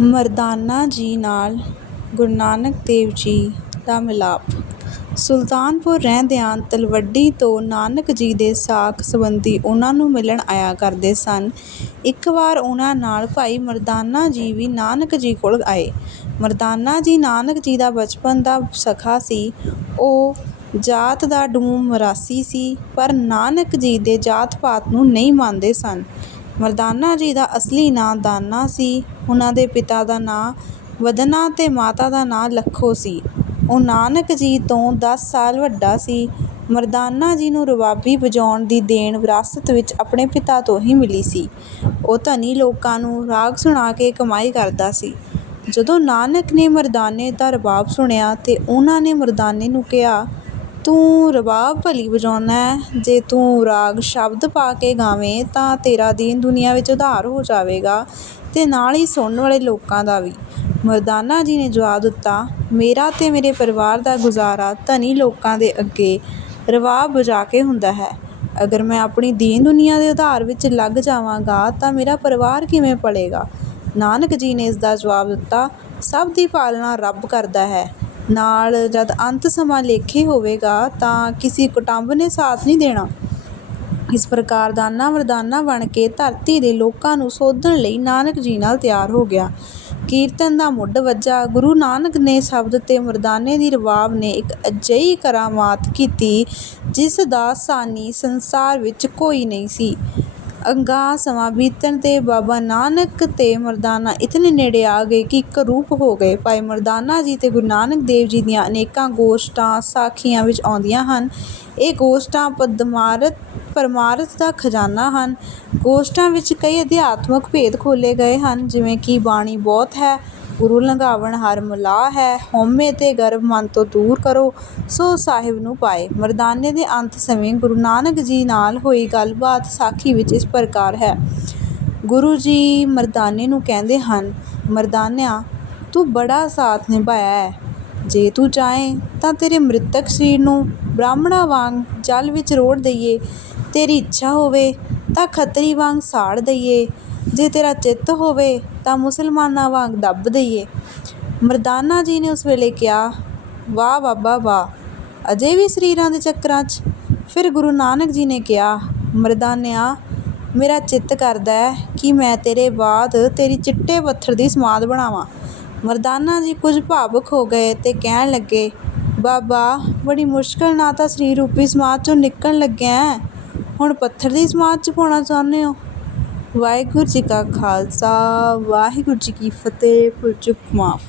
ਮਰਦਾਨਾ ਜੀ ਨਾਲ ਗੁਰੂ ਨਾਨਕ ਦੇਵ ਜੀ ਦਾ ਮਿਲਾਪ। ਸੁਲਤਾਨਪੁਰ ਰਹਿੰਦਿਆਂ ਤਲਵੱਡੀ ਤੋਂ ਨਾਨਕ ਜੀ ਦੇ ਸਾਕ ਸੰਬੰਧੀ ਉਹਨਾਂ ਨੂੰ ਮਿਲਣ ਆਇਆ ਕਰਦੇ ਸਨ। ਇੱਕ ਵਾਰ ਉਹਨਾਂ ਨਾਲ ਭਾਈ ਮਰਦਾਨਾ ਜੀ ਵੀ ਨਾਨਕ ਜੀ ਕੋਲ ਆਏ। ਮਰਦਾਨਾ ਜੀ ਨਾਨਕ ਜੀ ਦਾ ਬਚਪਨ ਦਾ ਸਖਾ ਸੀ। ਉਹ ਜਾਤ ਦਾ ਡੂਮ ਮਰਾਸੀ ਸੀ, ਪਰ ਨਾਨਕ ਜੀ ਦੇ ਜਾਤ ਪਾਤ ਨੂੰ ਨਹੀਂ ਮੰਨਦੇ ਸਨ। ਮਰਦਾਨਾ ਜੀ ਦਾ ਅਸਲੀ ਨਾਂ ਦਾਨਾ ਸੀ, ਉਹਨਾਂ ਦੇ ਪਿਤਾ ਦਾ ਨਾਂ ਵਧਨਾ ਤੇ ਮਾਤਾ ਦਾ ਨਾਂ ਲੱਖੋ ਸੀ। ਉਹ ਨਾਨਕ ਜੀ ਤੋਂ ਦਸ ਸਾਲ ਵੱਡਾ ਸੀ। ਮਰਦਾਨਾ ਜੀ ਨੂੰ ਰਬਾਬੀ ਵਜਾਉਣ ਦੀ ਦੇਣ ਵਿਰਾਸਤ ਵਿੱਚ ਆਪਣੇ ਪਿਤਾ ਤੋਂ ਹੀ ਮਿਲੀ ਸੀ। ਉਹ ਧਨੀ ਲੋਕਾਂ ਨੂੰ ਰਾਗ ਸੁਣਾ ਕੇ ਕਮਾਈ ਕਰਦਾ ਸੀ। ਜਦੋਂ ਨਾਨਕ ਨੇ ਮਰਦਾਨੇ ਦਾ ਰਬਾਬ ਸੁਣਿਆ ਤੇ ਉਹਨਾਂ ਨੇ ਮਰਦਾਨੇ ਨੂੰ ਕਿਹਾ ਤੂੰ ਰਬਾਬ ਭਲੀ ਵਜਾਉਂਦਾ ਜੇ ਤੂੰ ਰਾਗ ਸ਼ਬਦ ਪਾ ਕੇ ਗਾਵੇਂ ਤਾਂ ਤੇਰਾ ਦੀਨ ਦੁਨੀਆ ਵਿੱਚ ਉਧਾਰ ਹੋ ਜਾਵੇਗਾ ਤੇ ਨਾਲ ਹੀ ਸੁਣਨ ਵਾਲੇ ਲੋਕਾਂ ਦਾ ਵੀ। ਮਰਦਾਨਾ ਜੀ ਨੇ ਜਵਾਬ ਦਿੱਤਾ, ਮੇਰਾ ਤੇ ਮੇਰੇ ਪਰਿਵਾਰ ਦਾ ਗੁਜ਼ਾਰਾ ਧਨੀ ਲੋਕਾਂ ਦੇ ਅੱਗੇ ਰਬਾਬ ਵਜਾ ਕੇ ਹੁੰਦਾ ਹੈ। ਅਗਰ ਮੈਂ ਆਪਣੀ ਦੀਨ ਦੁਨੀਆ ਦੇ ਉਧਾਰ ਵਿੱਚ ਲੱਗ ਜਾਵਾਂਗਾ ਤਾਂ ਮੇਰਾ ਪਰਿਵਾਰ ਕਿਵੇਂ ਪਲੇਗਾ? ਨਾਨਕ ਜੀ ਨੇ ਇਸ ਦਾ ਜਵਾਬ ਦਿੱਤਾ, ਸਭ ਦੀ ਪਾਲਣਾ ਰੱਬ ਕਰਦਾ ਹੈ। ਨਾਲ ਜਦ ਅੰਤ ਸਮਾਂ ਲੇਖੇ ਹੋਵੇਗਾ ਤਾਂ ਕਿਸੇ ਕੁਟੰਬ ਨੇ ਸਾਥ ਨਹੀਂ ਦੇਣਾ। ਇਸ ਪ੍ਰਕਾਰ ਦਾਨਾ ਮਰਦਾਨਾ ਬਣ ਕੇ ਧਰਤੀ ਦੇ ਲੋਕਾਂ ਨੂੰ ਸੋਧਣ ਲਈ ਨਾਨਕ ਜੀ ਨਾਲ ਤਿਆਰ ਹੋ ਗਿਆ। ਕੀਰਤਨ ਦਾ ਮੁੱਢ ਵੱਜਾ। ਗੁਰੂ ਨਾਨਕ ਨੇ ਸ਼ਬਦ ਤੇ ਮਰਦਾਨੇ ਦੀ ਰਵਾਬ ਨੇ ਇੱਕ ਅਜਿਹੀ ਕਰਾਮਾਤ ਕੀਤੀ ਜਿਸ ਦਾ ਸਾਨੀ ਸੰਸਾਰ ਵਿੱਚ ਕੋਈ ਨਹੀਂ ਸੀ। ਅਗਾਂਹ ਸਮਾਂ ਬੀਤਣ ਤੇ ਬਾਬਾ ਨਾਨਕ ਤੇ ਮਰਦਾਨਾ ਇਤਨੇ ਨੇੜੇ ਆ ਗਏ ਕਿ ਇੱਕ ਰੂਪ ਹੋ ਗਏ। ਭਾਈ ਮਰਦਾਨਾ ਜੀ ਤੇ ਗੁਰੂ ਨਾਨਕ ਦੇਵ ਜੀ ਦੀਆਂ ਅਨੇਕਾਂ ਗੋਸ਼ਟਾਂ, ਸਾਖੀਆਂ ਵਿੱਚ ਆਉਂਦੀਆਂ ਹਨ। ਇਹ ਗੋਸ਼ਟਾਂ ਪਦਮਾਰਤ ਪਰਮਾਰਥ ਦਾ ਖਜ਼ਾਨਾ ਹਨ। ਗੋਸ਼ਟਾਂ ਵਿੱਚ ਕਈ ਅਧਿਆਤਮਕ ਭੇਦ ਖੋਲ੍ਹੇ ਗਏ ਹਨ, ਜਿਵੇਂ ਕਿ ਬਾਣੀ ਬਹੁਤ ਹੈ, ਗੁਰੂ ਲੰਘਾਵਣ ਹਰ ਮਲਾਹ ਹੈ, ਹਉਮੈ ਤੇ ਗਰਭ ਮਨ ਤੋਂ ਦੂਰ ਕਰੋ, ਸੋ ਸਾਹਿਬ ਨੂੰ ਪਾਏ। ਮਰਦਾਨੇ ਦੇ ਅੰਤ ਸਮੇਂ ਗੁਰੂ ਨਾਨਕ ਜੀ ਨਾਲ ਹੋਈ ਗੱਲਬਾਤ ਸਾਖੀ ਵਿੱਚ ਇਸ ਪ੍ਰਕਾਰ ਹੈ। ਗੁਰੂ ਜੀ ਮਰਦਾਨੇ ਨੂੰ ਕਹਿੰਦੇ ਹਨ, ਮਰਦਾਨਿਆ, ਤੂੰ ਬੜਾ ਸਾਥ ਨਿਭਾਇਆ ਹੈ। ਜੇ ਤੂੰ ਚਾਹੇ ਤਾਂ ਤੇਰੇ ਮ੍ਰਿਤਕ ਸਰੀਰ ਨੂੰ ਬ੍ਰਾਹਮਣਾਂ ਵਾਂਗ ਜਲ ਵਿੱਚ ਰੋੜ ਦਈਏ। ਤੇਰੀ ਇੱਛਾ ਹੋਵੇ ਤਾਂ ਖੱਤਰੀ ਵਾਂਗ ਸਾੜ ਦਈਏ। ਜੇ ਤੇਰਾ ਚਿੱਤ ਹੋਵੇ ਤਾਂ ਮੁਸਲਮਾਨਾਂ ਵਾਂਗ ਦੱਬ ਦਈਏ। ਮਰਦਾਨਾ ਜੀ ਨੇ ਉਸ ਵੇਲੇ ਕਿਹਾ, ਵਾਹ ਬਾਬਾ, ਵਾਹ। ਅਜੇ ਵੀ ਸਰੀਰਾਂ ਦੇ ਚੱਕਰਾਂ 'ਚ। ਫਿਰ ਗੁਰੂ ਨਾਨਕ ਜੀ ਨੇ ਕਿਹਾ, ਮਰਦਾਨਿਆ, ਮੇਰਾ ਚਿੱਤ ਕਰਦਾ ਹੈ ਕਿ ਮੈਂ ਤੇਰੇ ਬਾਅਦ ਤੇਰੀ ਚਿੱਟੇ ਪੱਥਰ ਦੀ ਸਮਾਧ ਬਣਾਵਾਂ। ਮਰਦਾਨਾ ਜੀ ਕੁਝ ਭਾਵੁਕ ਹੋ ਗਏ ਤੇ ਕਹਿਣ ਲੱਗੇ, ਬਾਬਾ, ਬੜੀ ਮੁਸ਼ਕਲ ਨਾਲ ਤਾਂ ਸਰੀਰ ਰੂਪੀ ਸਮਾਧ 'ਚੋਂ ਨਿਕਲਣ ਲੱਗਿਆ ਹੈ। ਹੁਣ ਪੱਥਰ ਦੀ ਸਮਾਧ 'ਚ ਪਾਉਣਾ ਚਾਹੁੰਦੇ ਹੋ? ਵਾਹਿਗੁਰੂ ਜੀ ਕਾ ਖਾਲਸਾ, ਵਾਹਿਗੁਰੂ ਜੀ ਕੀ ਫਤਿਹ ਭੁੱਲ ਮਾਫ